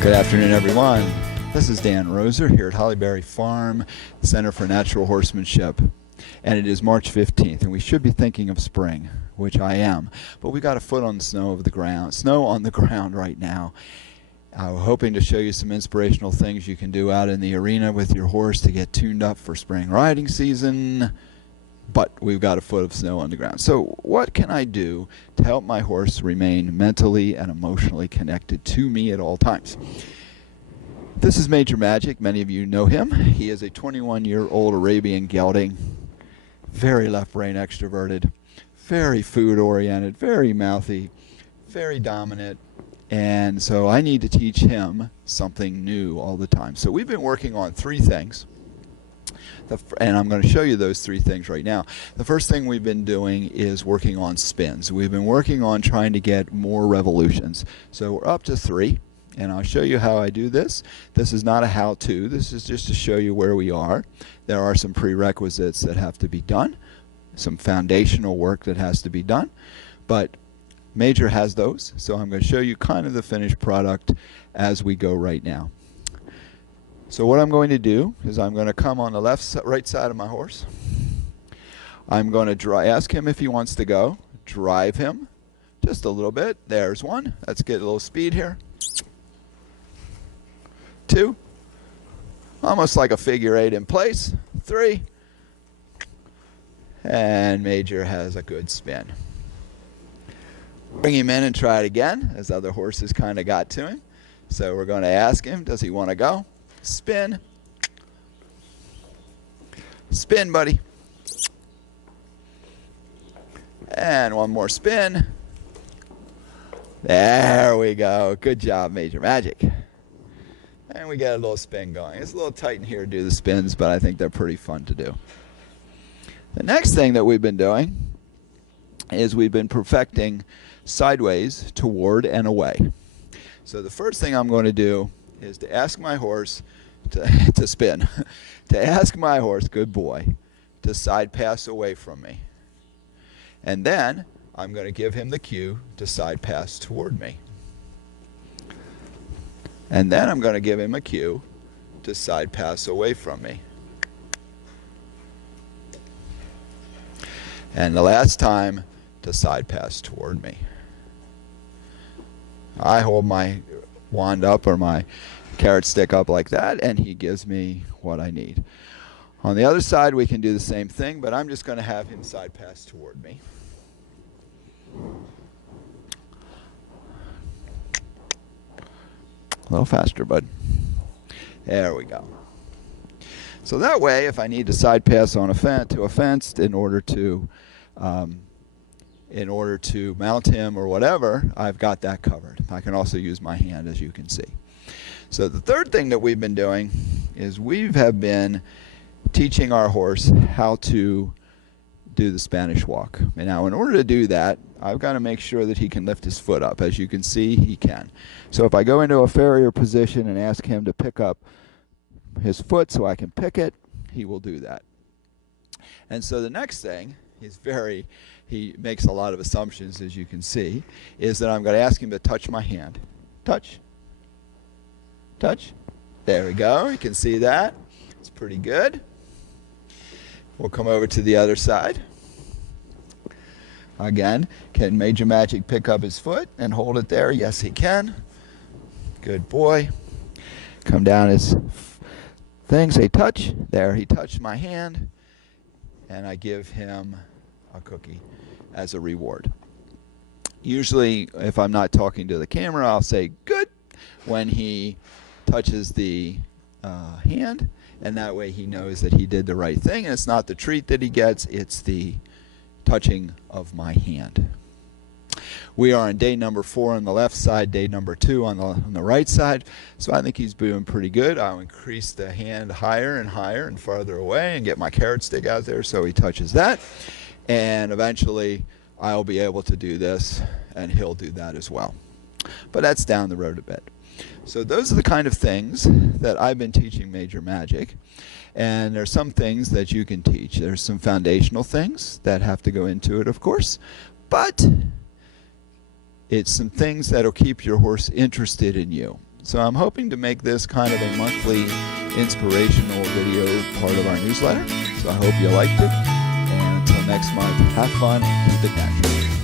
Good afternoon, everyone. This is Dan Roser here at Hollyberry Farm, Center for Natural Horsemanship. And it is March 15th, and we should be thinking of spring, which I am. But we got a foot on the snow on the ground right now. I'm hoping to show you some inspirational things you can do out in the arena with your horse to get tuned up for spring riding season. But we've got a foot of snow on the ground. So what can I do to help my horse remain mentally and emotionally connected to me at all times? This is Major Magic. Many of you know him. He is a 21-year-old Arabian gelding, very left-brain extroverted, very food-oriented, very mouthy, very dominant. And so I need to teach him something new all the time. So we've been working on three things. And I'm going to show you those three things right now. The first thing we've been doing is working on spins. We've been working on trying to get more revolutions. So we're up to 3, and I'll show you how I do this. This is not a how-to. This is just to show you where we are. There are some prerequisites that have to be done, some foundational work that has to be done, but Major has those. So I'm going to show you kind of the finished product as we go right now. So what I'm going to do is I'm going to come on the right side of my horse. I'm going to ask him if he wants to go. Drive him just a little bit. There's 1. Let's get a little speed here. 2. Almost like a figure 8 in place. 3. And Major has a good spin. Bring him in and try it again, as other horses kind of got to him. So we're going to ask him, does he want to go? Spin. Spin, buddy. And 1 more spin. There we go. Good job, Major Magic. And we get a little spin going. It's a little tight in here to do the spins, but I think they're pretty fun to do. The next thing that we've been doing is we've been perfecting sideways, toward, and away. So the first thing I'm going to do is to ask my horse to spin. To ask my horse, good boy, to side pass away from me. And then I'm going to give him the cue to side pass toward me. And then I'm going to give him a cue to side pass away from me. And the last time, to side pass toward me. I hold my wand up or my carrot stick up like that, and he gives me what I need. On the other side, we can do the same thing, but I'm just going to have him side pass toward me. A little faster, bud. There we go. So that way, if I need to side pass on a fence in order to mount him or whatever, I've got that covered. I can also use my hand, as you can see. So the third thing that we've been doing is we have been teaching our horse how to do the Spanish walk. And now in order to do that, I've got to make sure that he can lift his foot up. As you can see, he can. So if I go into a farrier position and ask him to pick up his foot so I can pick it, he will do that. And so the next thing, he makes a lot of assumptions, as you can see, is that I'm going to ask him to touch my hand. Touch. Touch. There we go. You can see that. It's pretty good. We'll come over to the other side. Again, can Major Magic pick up his foot and hold it there? Yes, he can. Good boy. Come down his thing, say touch. There, he touched my hand. And I give him a cookie as a reward. Usually, if I'm not talking to the camera, I'll say good when he touches the hand, and that way he knows that he did the right thing, and it's not the treat that he gets, it's the touching of my hand. We are on day number 4 on the left side, day number 2 on the right side, so I think he's doing pretty good. I'll increase the hand higher and higher and farther away and get my carrot stick out there so he touches that, and eventually I'll be able to do this and he'll do that as well. But that's down the road a bit. So those are the kind of things that I've been teaching Major Magic, and there's some things that you can teach. There's some foundational things that have to go into it, of course, but it's some things that'll keep your horse interested in you. So I'm hoping to make this kind of a monthly inspirational video part of our newsletter. So I hope you liked it. And until next month, have fun, keep it natural.